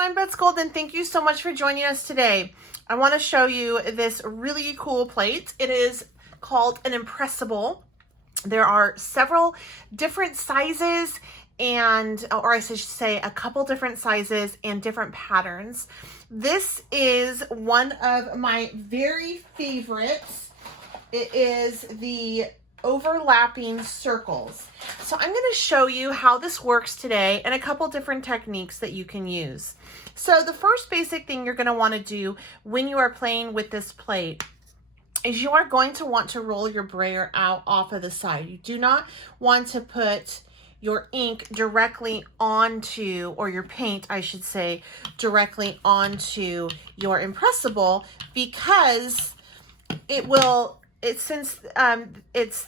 I'm Betz Golden. Thank you so much for joining us today. I want to show you this really cool plate. It is called an Impressible. There are several different sizes or I should say a couple different sizes and different patterns. This is one of my very favorites. It is the overlapping circles. So I'm going to show you how this works today and a couple different techniques that you can use. So the first basic thing you're going to want to do when you are playing with this plate is you are going to want to roll your brayer out off of the side. You do not want to put your ink directly onto, or your paint, I should say, directly onto your Impressible, because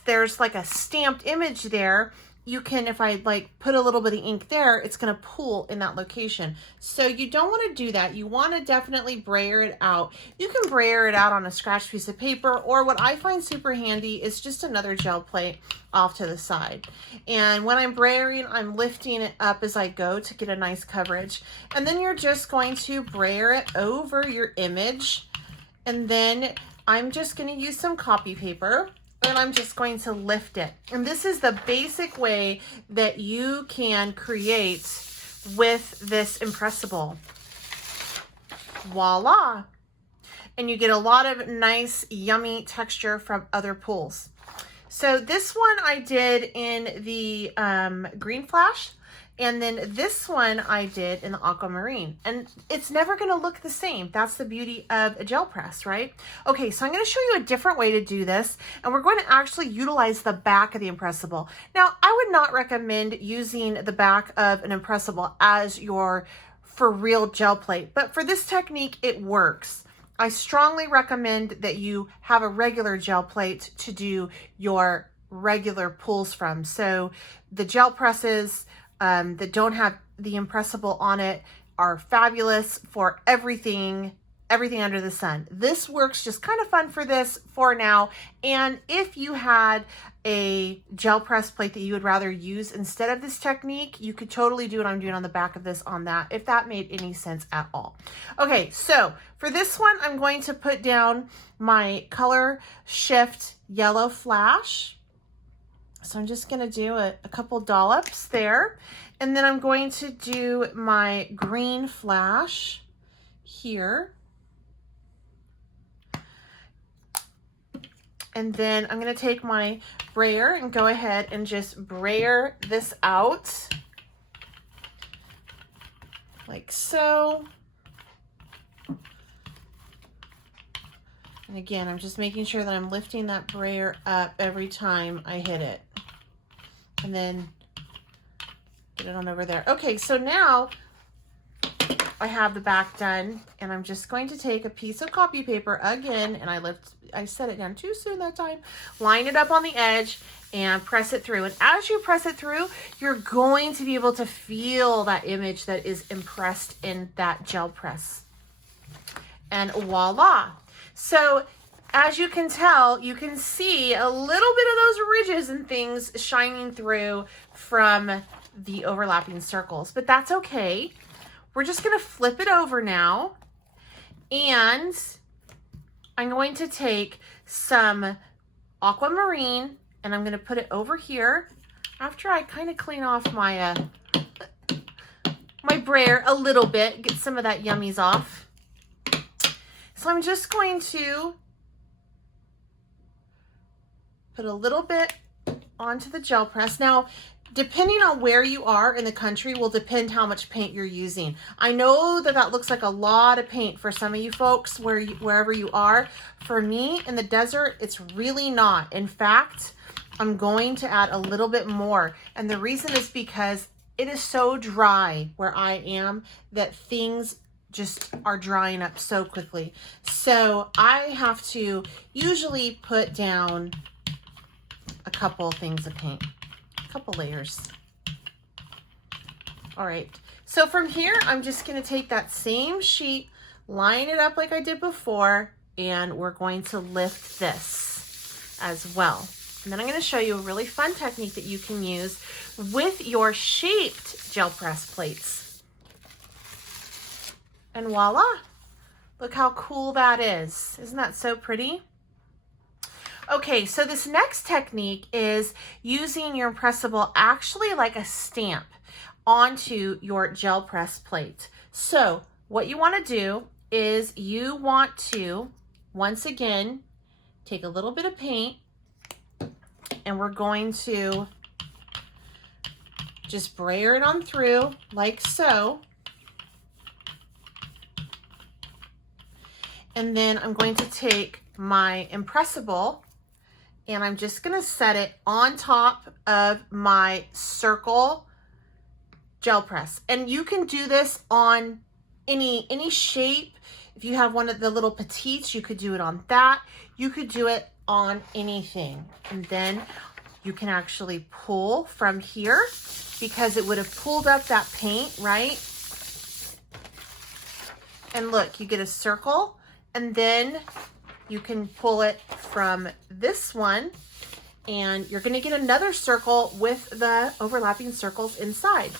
there's like a stamped image there. You can, if I like put a little bit of ink there, it's going to pool in that location. So you don't want to do that. You want to definitely brayer it out. You can brayer it out on a scratch piece of paper, or what I find super handy is just another gel plate off to the side. And when I'm brayering, I'm lifting it up as I go to get a nice coverage. And then you're just going to brayer it over your image. And then I'm just going to use some copy paper, and I'm just going to lift it. And this is the basic way that you can create with this Impressible. Voila! And you get a lot of nice, yummy texture from other pools. So this one I did in the green flash, and then this one I did in the aquamarine. And it's never gonna look the same. That's the beauty of a gel press, right? Okay, so I'm gonna show you a different way to do this, and we're going to actually utilize the back of the Impressible. Now, I would not recommend using the back of an Impressible as your for real gel plate, but for this technique, it works. I strongly recommend that you have a regular gel plate to do your regular pulls from. So the gel presses that don't have the Impressible on it are fabulous for everything under the sun. This works just kind of fun for this for now. And if you had a gel press plate that you would rather use instead of this technique, you could totally do what I'm doing on the back of this on that, if that made any sense at all. Okay, so for this one, I'm going to put down my color shift yellow flash. So I'm just going to do a couple dollops there. And then I'm going to do my green flash here. And then I'm going to take my brayer and go ahead and just brayer this out like so. And again, I'm just making sure that I'm lifting that brayer up every time I hit it. And then get it on over there. Okay, so now I have the back done, and I'm just going to take a piece of copy paper again, and I set it down too soon that time, line it up on the edge and press it through. And as you press it through, you're going to be able to feel that image that is impressed in that gel press. And voila. So as you can tell, you can see a little bit of those ridges and things shining through from the overlapping circles, but that's okay. We're just going to flip it over now, and I'm going to take some aquamarine and I'm going to put it over here after I kind of clean off my my brayer a little bit, get some of that yummies off. So I'm just going to put a little bit onto the gel press. Now, depending on where you are in the country will depend how much paint you're using. I know that that looks like a lot of paint for some of you folks wherever you are. For me in the desert, it's really not. In fact, I'm going to add a little bit more. And the reason is because it is so dry where I am that things just are drying up so quickly. So I have to usually put down a couple things of paint. Couple layers. All right, so from here I'm just going to take that same sheet, line it up like I did before, and we're going to lift this as well. And then I'm going to show you a really fun technique that you can use with your shaped gel press plates. And voila, look how cool that is. Isn't that so pretty? Okay, so this next technique is using your Impressible actually like a stamp onto your gel press plate. So what you want to do is you want to, once again, take a little bit of paint, and we're going to just brayer it on through like so. And then I'm going to take my Impressible and I'm just going to set it on top of my circle gel press. And you can do this on any shape. If you have one of the little petites, you could do it on that. You could do it on anything. And then you can actually pull from here because it would have pulled up that paint, right? And look, you get a circle, and then you can pull it from this one, and you're going to get another circle with the overlapping circles inside.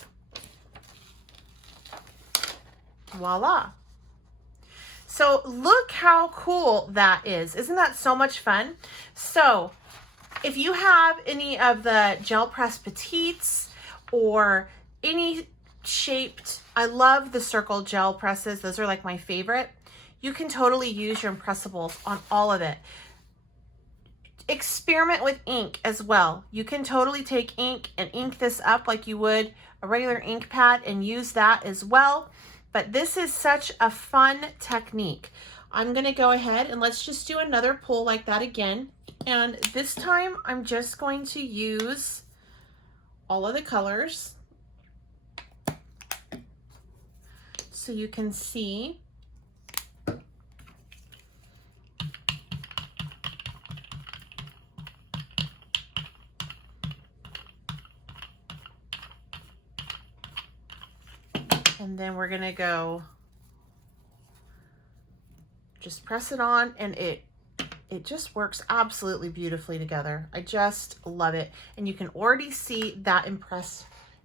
Voila. So look how cool that is. Isn't that so much fun? So if you have any of the gel press petites or any shaped, I love the circle gel presses. Those are like my favorite. You can totally use your Impressibles on all of it. Experiment with ink as well. You can totally take ink and ink this up like you would a regular ink pad and use that as well. But this is such a fun technique. I'm gonna go ahead and let's just do another pull like that again. And this time I'm just going to use all of the colors so you can see. And then we're gonna go just press it on, and it just works absolutely beautifully together. I just love it. And you can already see that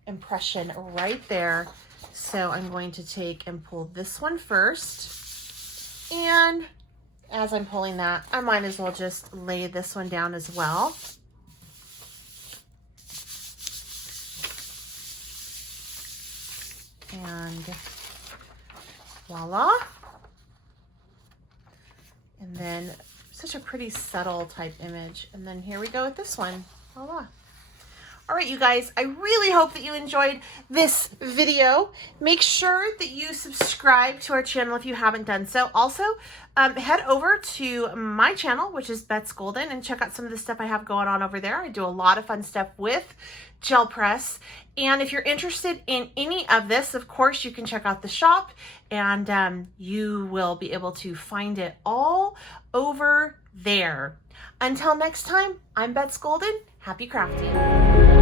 impression right there. So I'm going to take and pull this one first. And as I'm pulling that, I might as well just lay this one down as well. And voila. And then such a pretty subtle type image. And then here we go with this one. Voila. All right, you guys, I really hope that you enjoyed this video. Make sure that you subscribe to our channel if you haven't done so. Also, head over to my channel, which is Betz Golden, and check out some of the stuff I have going on over there. I do a lot of fun stuff with gel press. And if you're interested in any of this, of course, you can check out the shop, and you will be able to find it all over there. Until next time, I'm Betz Golden. Happy crafting.